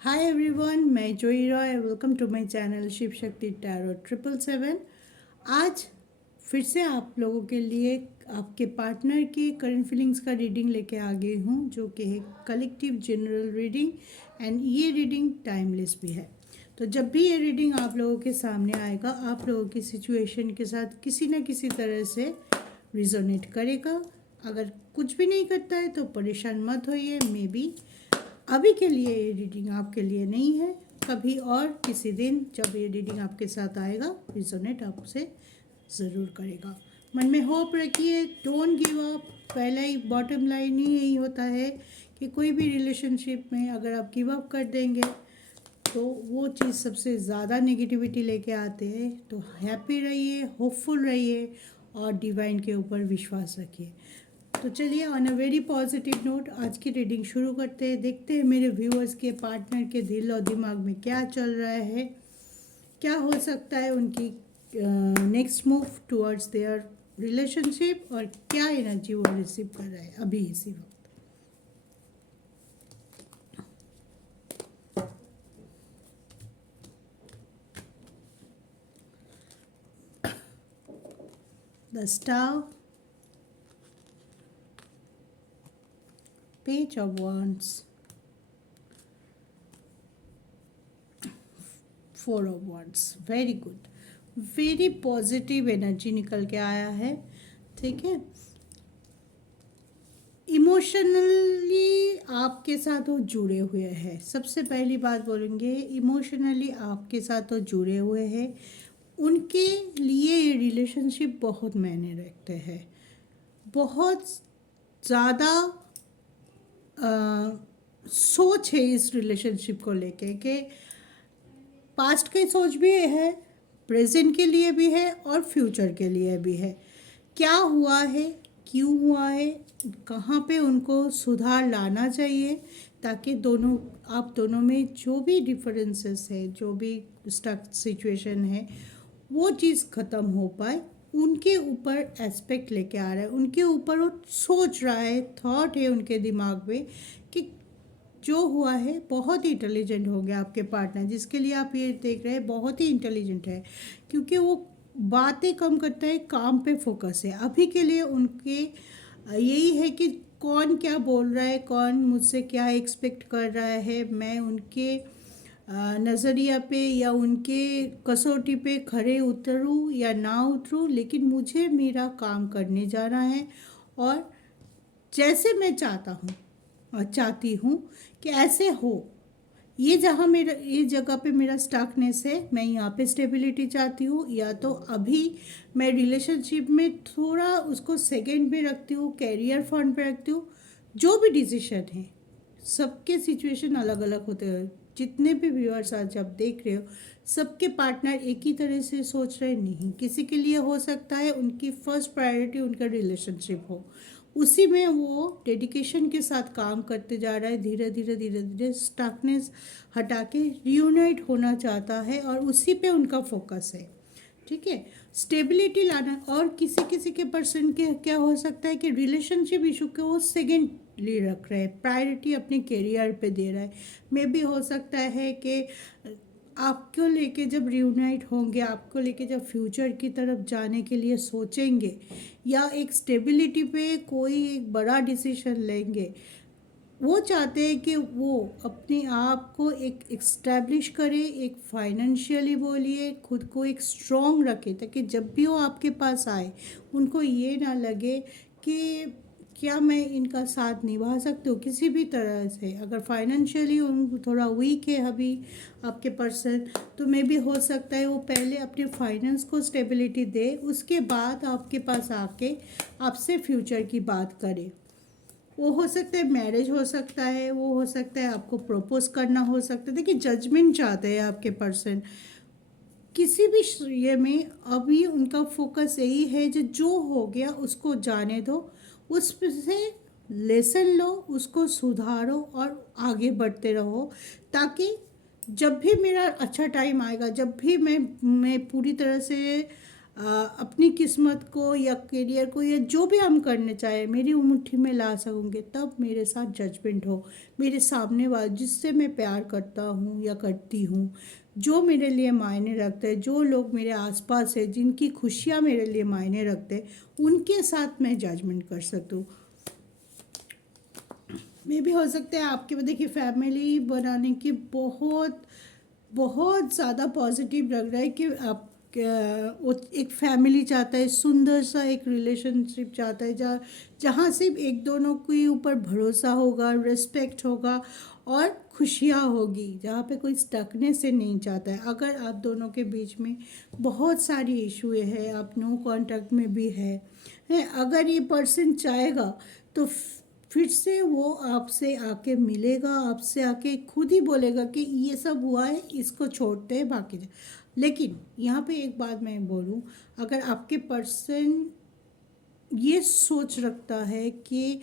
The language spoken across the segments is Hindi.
हाय एवरीवन, मैं Joyee Roy. Welcome to my channel Shiv Shakti tarot 777। आज फिर से आप लोगों के लिए आपके पार्टनर की करंट फीलिंग्स का रीडिंग लेके आ गई हूँ, जो कि है कलेक्टिव जनरल रीडिंग। एंड ये रीडिंग टाइमलेस भी है। तो जब भी ये रीडिंग आप लोगों के सामने आएगा, आप लोगों की सिचुएशन के साथ किसी न किसी तरह से रिजोनेट करेगा। अगर कुछ भी नहीं करता है तो परेशान मत होइए। मे बी अभी के लिए ये रीडिंग आपके लिए नहीं है। कभी और किसी दिन जब ये रीडिंग आपके साथ आएगा, रिजोनेट आपसे ज़रूर करेगा। मन में होप रखिए, डोंट गिव अप। पहला ही बॉटम लाइन ही यही होता है कि कोई भी रिलेशनशिप में अगर आप गिव अप कर देंगे तो वो चीज़ सबसे ज़्यादा नेगेटिविटी लेके आते हैं। तो हैप्पी रहिए, होपफुल रहिए और डिवाइन के ऊपर विश्वास रखिए। तो चलिए, on a very positive note आज की रीडिंग शुरू करते हैं। देखते हैं मेरे व्यूअर्स के पार्टनर के दिल और दिमाग में क्या चल रहा है, क्या हो सकता है उनकी next move towards their relationship, और क्या एनर्जी वो रिसीव कर रहा है अभी इसी वक्त। The star, page of wands, four of wands। Very good, very positive energy निकल के आया है। ठीक है, इमोशनली आपके साथ वो जुड़े हुए हैं। सबसे पहली बात बोलेंगे, इमोशनली आपके साथ वो जुड़े हुए हैं। उनके लिए ये रिलेशनशिप बहुत मायने रखते हैं। बहुत ज़्यादा सोच है इस रिलेशनशिप को लेके कि पास्ट की सोच भी है, प्रेजेंट के लिए भी है और फ्यूचर के लिए भी है। क्या हुआ है, क्यों हुआ है, कहाँ पे उनको सुधार लाना चाहिए, ताकि आप दोनों में जो भी डिफरेंसेस है, जो भी स्टक सिचुएशन है, वो चीज़ ख़त्म हो पाए। उनके ऊपर एस्पेक्ट लेके आ रहा है, उनके ऊपर वो सोच रहा है, थॉट है उनके दिमाग में कि जो हुआ है बहुत ही इंटेलिजेंट हो गया आपके पार्टनर, जिसके लिए आप ये देख रहे हैं बहुत ही इंटेलिजेंट है। क्योंकि वो बातें कम करता है, काम पे फोकस है अभी के लिए। उनके यही है कि कौन क्या बोल रहा है, कौन मुझसे क्या एक्सपेक्ट कर रहा है, मैं उनके नज़रिया पे या उनके कसौटी पे खड़े उतरूँ या ना उतरूँ, लेकिन मुझे मेरा काम करने जाना है। और जैसे मैं चाहता हूँ और चाहती हूँ कि ऐसे हो। ये जहाँ मेरा, ये जगह पे मेरा स्टकनेस है, मैं यहाँ पे स्टेबिलिटी चाहती हूँ। या तो अभी मैं रिलेशनशिप में थोड़ा उसको सेकंड पे रखती हूँ, कैरियर फ्रंट पे रखती हूँ। जो भी डिसीजन है, सबके सिचुएशन अलग अलग होते हैं। जितने भी व्यूअर्स आज आप देख रहे हो, सबके पार्टनर एक ही तरह से सोच रहे नहीं। किसी के लिए हो सकता है उनकी फर्स्ट प्रायोरिटी उनका रिलेशनशिप हो, उसी में वो डेडिकेशन के साथ काम करते जा रहा है। धीरे धीरे धीरे धीरे स्टकनेस हटा के रियूनाइट होना चाहता है और उसी पे उनका फोकस है। ठीक है, स्टेबिलिटी लाना। और किसी किसी के पर्सन के क्या हो सकता है कि रिलेशनशिप इशू को वो सेकेंडली रख रहे हैं, प्रायोरिटी अपने करियर पे दे रहा है। मे भी हो सकता है कि आपको लेके जब रियूनाइट होंगे, आपको लेके जब फ्यूचर की तरफ जाने के लिए सोचेंगे या एक स्टेबिलिटी पे कोई एक बड़ा डिसीजन लेंगे, वो चाहते हैं कि वो अपने आप को एक इस्टेब्लिश करे, एक फाइनेंशियली बोलिए खुद को एक स्ट्रॉन्ग रखे, ताकि जब भी वो आपके पास आए उनको ये ना लगे कि क्या मैं इनका साथ निभा सकती हूँ किसी भी तरह से। अगर फाइनेंशियली उन थोड़ा वीक है अभी आपके पर्सन, तो मे भी हो सकता है वो पहले अपने फाइनेंस को स्टेबिलिटी दे, उसके बाद आपके पास आके आपसे फ्यूचर की बात करे। वो हो सकता है मैरिज हो सकता है, वो हो सकता है आपको प्रपोज करना हो सकता है। देखिए, जजमेंट चाहते हैं आपके पर्सन किसी भी ये में। अभी उनका फोकस यही है, जो हो गया उसको जाने दो, उस से लेसन लो, उसको सुधारो और आगे बढ़ते रहो। ताकि जब भी मेरा अच्छा टाइम आएगा, जब भी मैं पूरी तरह से अपनी किस्मत को या करियर को या जो भी हम करने चाहें मेरी मुट्ठी में ला सकूँगे, तब मेरे साथ जजमेंट हो। मेरे सामने वाले जिससे मैं प्यार करता हूँ या करती हूँ, जो मेरे लिए मायने रखते हैं, जो लोग मेरे आसपास है, जिनकी खुशियाँ मेरे लिए मायने रखते हैं, उनके साथ मैं जजमेंट कर सकती हूँ। मे भी हो सकता है आपके देखिए फैमिली बनाने की बहुत बहुत ज़्यादा पॉजिटिव लग रहा है कि आप वो एक फैमिली चाहता है, सुंदर सा एक रिलेशनशिप चाहता है जहाँ सिर्फ एक दोनों के ऊपर भरोसा होगा, रिस्पेक्ट होगा और खुशियाँ होगी, जहाँ पे कोई स्टकनेस से नहीं चाहता है। अगर आप दोनों के बीच में बहुत सारी इशू है, आप नो कांटेक्ट में भी है, अगर ये पर्सन चाहेगा तो फिर से वो आपसे आके मिलेगा, आपसे आके खुद ही बोलेगा कि ये सब हुआ है, इसको छोड़ते हैं बाकी। लेकिन यहाँ पे एक बात मैं बोलूँ, अगर आपके पर्सन ये सोच रखता है कि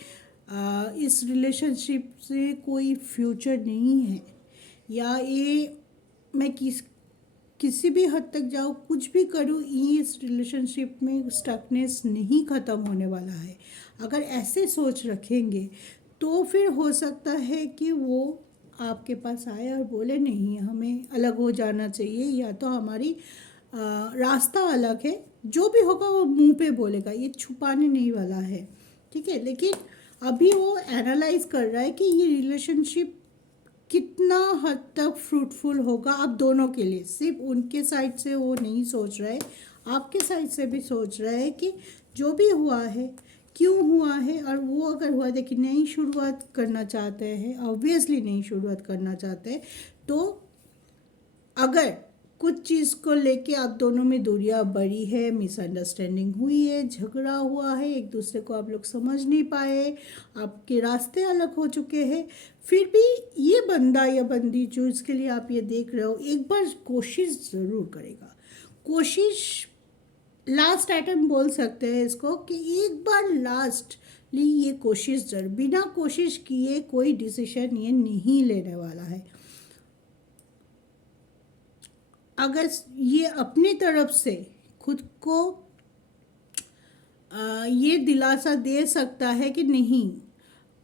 इस रिलेशनशिप से कोई फ्यूचर नहीं है, या ये मैं किसी भी हद तक जाऊँ, कुछ भी करूँ, ये इस रिलेशनशिप में स्टकनेस नहीं ख़त्म होने वाला है, अगर ऐसे सोच रखेंगे तो फिर हो सकता है कि वो आपके पास आए और बोले नहीं हमें अलग हो जाना चाहिए, या तो हमारी रास्ता अलग है। जो भी होगा वो मुंह पे बोलेगा, ये छुपाने नहीं वाला है, ठीक है। लेकिन अभी वो एनालाइज कर रहा है कि ये रिलेशनशिप कितना हद तक फ्रूटफुल होगा आप दोनों के लिए। सिर्फ उनके साइड से वो नहीं सोच रहा है, आपके साइड से भी सोच रहा है कि जो भी हुआ है क्यों हुआ है, और वो अगर हुआ देखिए नई शुरुआत करना चाहते हैं, ऑब्वियसली नई शुरुआत करना चाहते हैं, तो अगर कुछ चीज़ को लेके आप दोनों में दूरियां बढ़ी है, मिसअंडरस्टैंडिंग हुई है, झगड़ा हुआ है, एक दूसरे को आप लोग समझ नहीं पाए, आपके रास्ते अलग हो चुके हैं, फिर भी ये बंदा या बंदी जो इसके लिए आप ये देख रहे हो, एक बार कोशिश ज़रूर करेगा। कोशिश लास्ट आइटम बोल सकते हैं इसको, कि एक बार लास्टली ये कोशिश जरूर, बिना कोशिश किए कोई डिसीजन ये नहीं लेने वाला है। अगर ये अपनी तरफ से खुद को ये दिलासा दे सकता है कि नहीं,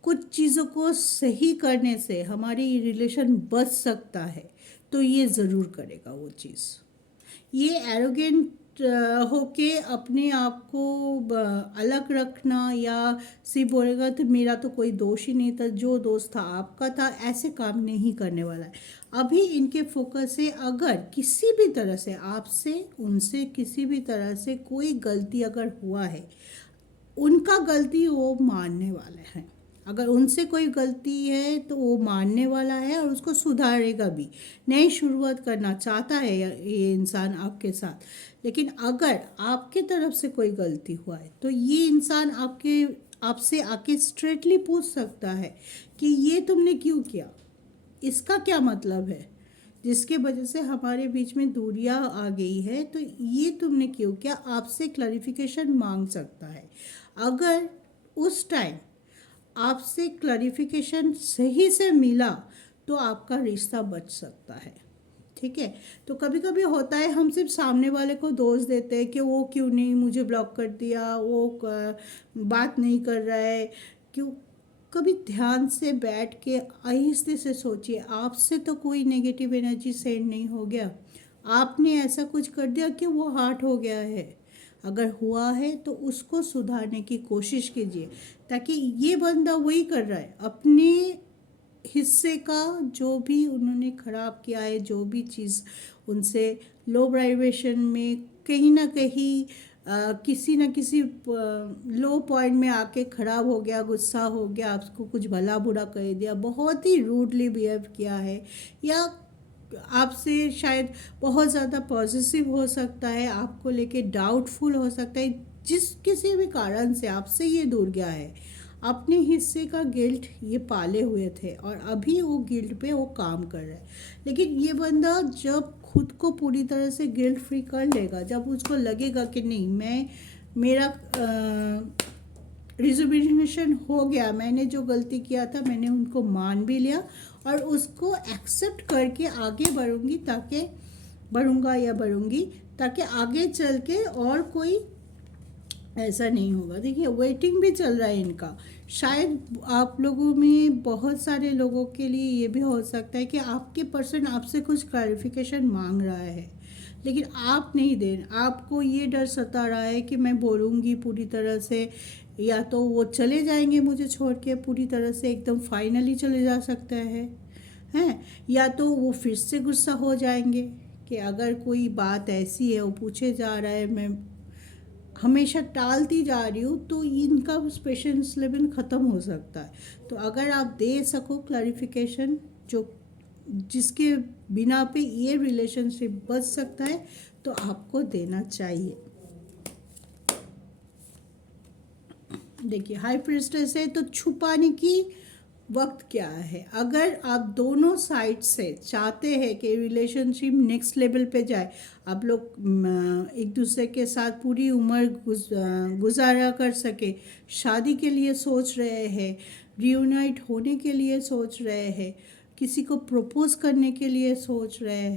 कुछ चीज़ों को सही करने से हमारी रिलेशन बच सकता है, तो ये ज़रूर करेगा वो चीज़। ये एरोगेंट होके अपने आप को अलग रखना या सिर्फ बोलेगा तो मेरा तो कोई दोष ही नहीं था, जो दोष था आपका था, ऐसे काम नहीं करने वाला है। अभी इनके फोकस है, अगर किसी भी तरह से आपसे उनसे किसी भी तरह से कोई गलती अगर हुआ है, उनका गलती वो मानने वाले हैं। अगर उनसे कोई गलती है तो वो मानने वाला है और उसको सुधारेगा भी, नई शुरुआत करना चाहता है ये इंसान आपके साथ। लेकिन अगर आपके तरफ से कोई गलती हुआ है तो ये इंसान आपसे आके स्ट्रेटली पूछ सकता है कि ये तुमने क्यों किया, इसका क्या मतलब है, जिसके वजह से हमारे बीच में दूरियां आ गई है, तो ये तुमने क्यों किया, आपसे क्लैरिफिकेशन मांग सकता है। अगर उस टाइम आपसे क्लैरिफिकेशन सही से मिला तो आपका रिश्ता बच सकता है, ठीक है। तो कभी कभी होता है हम सिर्फ सामने वाले को दोष देते हैं कि वो क्यों नहीं मुझे ब्लॉक कर दिया, वो बात नहीं कर रहा है क्यों। कभी ध्यान से बैठ के आहिस्ते से सोचिए, आपसे तो कोई नेगेटिव एनर्जी सेंड नहीं हो गया, आपने ऐसा कुछ कर दिया कि वो हर्ट हो गया है। अगर हुआ है तो उसको सुधारने की कोशिश कीजिए, ताकि ये बंदा वही कर रहा है, अपने हिस्से का जो भी उन्होंने ख़राब किया है, जो भी चीज़ उनसे लो वाइब्रेशन में कहीं ना कहीं किसी न किसी लो पॉइंट में आके ख़राब हो गया, गुस्सा हो गया, आपको कुछ भला बुरा कह दिया, बहुत ही रूडली बिहेव किया है, या आपसे शायद बहुत ज़्यादा पॉजिटिव हो सकता है, आपको लेके डाउटफुल हो सकता है, जिस किसी भी कारण से आपसे ये दूर गया है, अपने हिस्से का गिल्ट ये पाले हुए थे और अभी वो गिल्ट पे वो काम कर रहा है। लेकिन ये बंदा जब खुद को पूरी तरह से गिल्ट फ्री कर लेगा, जब उसको लगेगा कि नहीं मेरा रिजर्वेशन हो गया, मैंने जो गलती किया था मैंने उनको मान भी लिया और उसको एक्सेप्ट करके आगे बढ़ूंगी, ताकि बढ़ूंगा या बढ़ूंगी, ताकि आगे चल के और कोई ऐसा नहीं होगा। देखिए वेटिंग भी चल रहा है इनका। शायद आप लोगों में बहुत सारे लोगों के लिए ये भी हो सकता है कि आपके पर्सन आपसे कुछ क्लैरिफिकेशन मांग रहा है, लेकिन आप नहीं दे रहे। आपको ये डर सता रहा है कि मैं बोलूँगी पूरी तरह से, या तो वो चले जाएंगे मुझे छोड़ के पूरी तरह से, एकदम फाइनली चले जा सकता है हैं, या तो वो फिर से गुस्सा हो जाएंगे कि अगर कोई बात ऐसी है वो पूछे जा रहा है, मैं हमेशा टालती जा रही हूँ, तो इनका पेशेंस लेवल ख़त्म हो सकता है। तो अगर आप दे सको क्लैरिफिकेशन जो जिसके बिना पे ये रिलेशनशिप बच सकता है, तो आपको देना चाहिए। देखिए हाई प्रिस्टेस है तो छुपाने की वक्त क्या है। अगर आप दोनों साइड से चाहते हैं कि रिलेशनशिप नेक्स्ट लेवल पे जाए, आप लोग एक दूसरे के साथ पूरी उम्र गुजारा कर सके, शादी के लिए सोच रहे हैं, रियूनाइट होने के लिए सोच रहे हैं, किसी को प्रपोज करने के लिए सोच रहे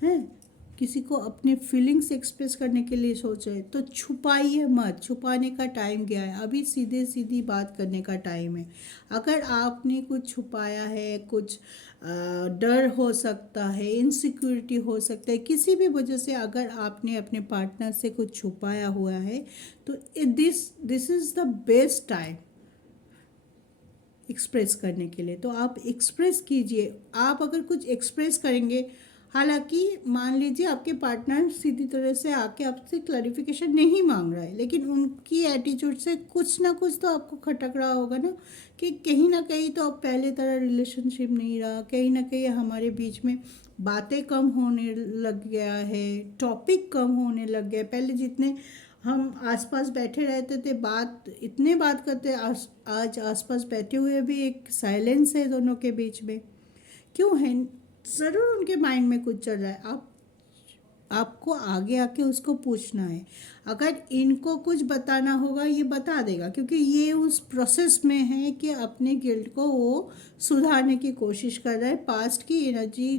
हैं, किसी को अपने फीलिंग्स एक्सप्रेस करने के लिए सोच रहे हैं, तो छुपाइए मत। छुपाने का टाइम गया है, अभी सीधे सीधी बात करने का टाइम है। अगर आपने कुछ छुपाया है, कुछ डर हो सकता है, इनसिक्योरिटी हो सकता है, किसी भी वजह से अगर आपने अपने पार्टनर से कुछ छुपाया हुआ है, तो this is the best time express करने के लिए। तो आप एक्सप्रेस कीजिए। आप अगर कुछ एक्सप्रेस करेंगे, हालांकि मान लीजिए आपके पार्टनर सीधी तरह से आके आपसे क्लैरिफिकेशन नहीं मांग रहा है, लेकिन उनकी एटीट्यूड से कुछ ना कुछ तो आपको खटक रहा होगा ना, कि कहीं ना कहीं तो अब पहले तरह रिलेशनशिप नहीं रहा, कहीं ना कहीं हमारे बीच में बातें कम होने लग गया है, टॉपिक कम होने लग गया। पहले जितने हम आसपास बैठे रहते थे, बात करते, आज आसपास बैठे हुए भी एक साइलेंस है दोनों के बीच में। क्यों है? ज़रूर उनके माइंड में कुछ चल रहा है। आपको आगे आके उसको पूछना है। अगर इनको कुछ बताना होगा ये बता देगा, क्योंकि ये उस प्रोसेस में है कि अपने गिल्ट को वो सुधारने की कोशिश कर रहा है, पास्ट की एनर्जी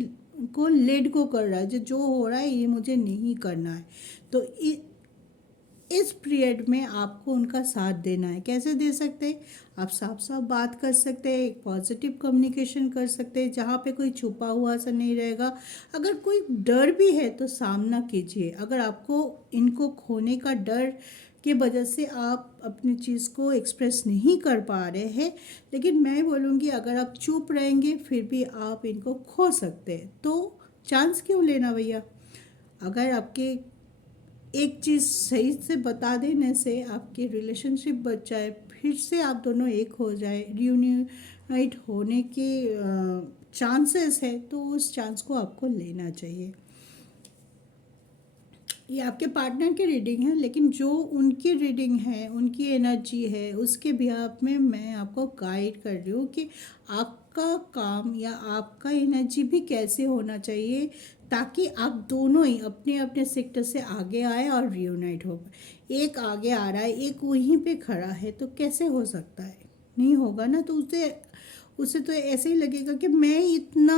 को लेड को कर रहा है, जो हो रहा है ये मुझे नहीं करना है। तो इस पीरियड में आपको उनका साथ देना है। कैसे दे सकते हैं? आप साफ साफ बात कर सकते हैं, एक पॉजिटिव कम्युनिकेशन कर सकते हैं जहाँ पे कोई छुपा हुआ सा नहीं रहेगा। अगर कोई डर भी है तो सामना कीजिए। अगर आपको इनको खोने का डर की वजह से आप अपनी चीज़ को एक्सप्रेस नहीं कर पा रहे हैं, लेकिन मैं बोलूँगी अगर आप चुप रहेंगे फिर भी आप इनको खो सकते हैं, तो चांस क्यों लेना भैया। अगर आपके एक चीज़ सही से बता देने से आपकी रिलेशनशिप बच जाए, फिर से आप दोनों एक हो जाए, रियूनाइट होने के चांसेस है, तो उस चांस को आपको लेना चाहिए। ये आपके पार्टनर की रीडिंग है, लेकिन जो उनकी रीडिंग है, उनकी एनर्जी है, उसके बिहाफ में मैं आपको गाइड कर रही हूँ कि आपका काम या आपका एनर्जी भी कैसे होना चाहिए, ताकि आप दोनों ही अपने अपने सेक्टर से आगे आए और रियूनाइट हो पाए। एक आगे आ रहा है, एक वहीं पे खड़ा है, तो कैसे हो सकता है? नहीं होगा ना। तो उसे उसे तो ऐसे ही लगेगा कि मैं इतना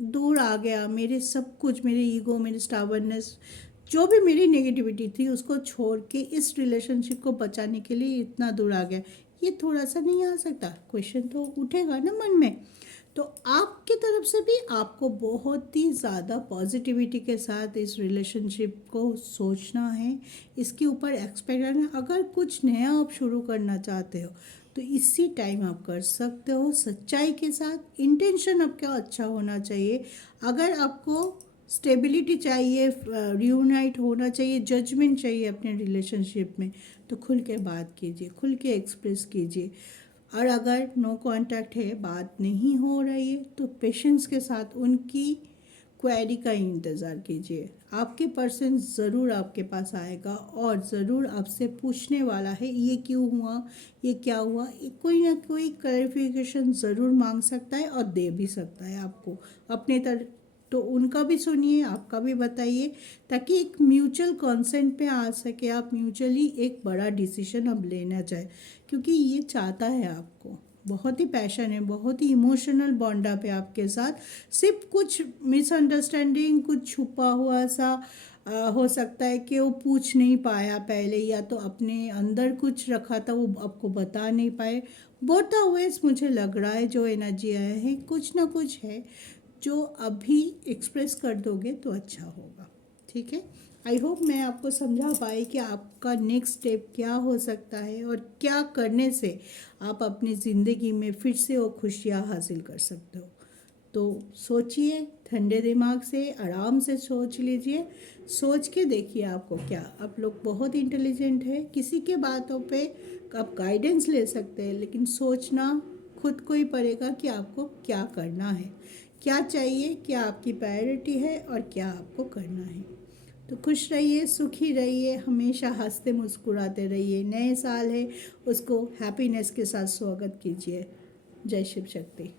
दूर आ गया, मेरे सब कुछ, मेरे ईगो, मेरे स्टाबर्नेस, जो भी मेरी नेगेटिविटी थी उसको छोड़ के इस रिलेशनशिप को बचाने के लिए इतना दूर आ गया। ये थोड़ा सा नहीं आ सकता? क्वेश्चन तो उठेगा ना मन में। तो आपकी तरफ से भी आपको बहुत ही ज़्यादा पॉजिटिविटी के साथ इस रिलेशनशिप को सोचना है, इसके ऊपर एक्सपेक्ट करना है। अगर कुछ नया आप शुरू करना चाहते हो तो इसी टाइम आप कर सकते हो, सच्चाई के साथ। इंटेंशन आपका अच्छा होना चाहिए। अगर आपको स्टेबिलिटी चाहिए, रियूनाइट होना चाहिए, जजमेंट चाहिए अपने रिलेशनशिप में, तो खुल के बात कीजिए, खुल के एक्सप्रेस कीजिए। और अगर नो कांटेक्ट है, बात नहीं हो रही है, तो पेशेंस के साथ उनकी क्वेरी का इंतज़ार कीजिए। आपके पर्सन ज़रूर आपके पास आएगा और ज़रूर आपसे पूछने वाला है ये क्यों हुआ, ये क्या हुआ। कोई ना कोई क्लैरिफिकेशन ज़रूर मांग सकता है और दे भी सकता है आपको अपने तो उनका भी सुनिए, आपका भी बताइए, ताकि एक म्यूचुअल कंसेंट पे आ सके, आप म्यूचुअली एक बड़ा डिसीजन अब लेना चाहे, क्योंकि ये चाहता है आपको, बहुत ही पैशन है, बहुत ही इमोशनल बॉन्ड अप है आपके साथ। सिर्फ कुछ मिसअंडरस्टैंडिंग, कुछ छुपा हुआ सा हो सकता है कि वो पूछ नहीं पाया पहले, या तो अपने अंदर कुछ रखा था वो आपको बता नहीं पाए। बोथ द वेज मुझे लग रहा है जो एनर्जी आया है कुछ ना कुछ है जो अभी एक्सप्रेस कर दोगे तो अच्छा होगा। ठीक है, आई होप मैं आपको समझा पाई कि आपका नेक्स्ट स्टेप क्या हो सकता है और क्या करने से आप अपनी ज़िंदगी में फिर से वो खुशियाँ हासिल कर सकते हो। तो सोचिए, ठंडे दिमाग से आराम से सोच लीजिए, सोच के देखिए आपको क्या, आप लोग बहुत इंटेलिजेंट है, किसी के बातों पे आप गाइडेंस ले सकते हैं, लेकिन सोचना खुद को ही पड़ेगा कि आपको क्या करना है, क्या चाहिए, क्या आपकी प्रायोरिटी है और क्या आपको करना है। तो खुश रहिए, सुखी रहिए, हमेशा हंसते मुस्कुराते रहिए। नए साल है, उसको हैप्पीनेस के साथ स्वागत कीजिए। जय शिव शक्ति।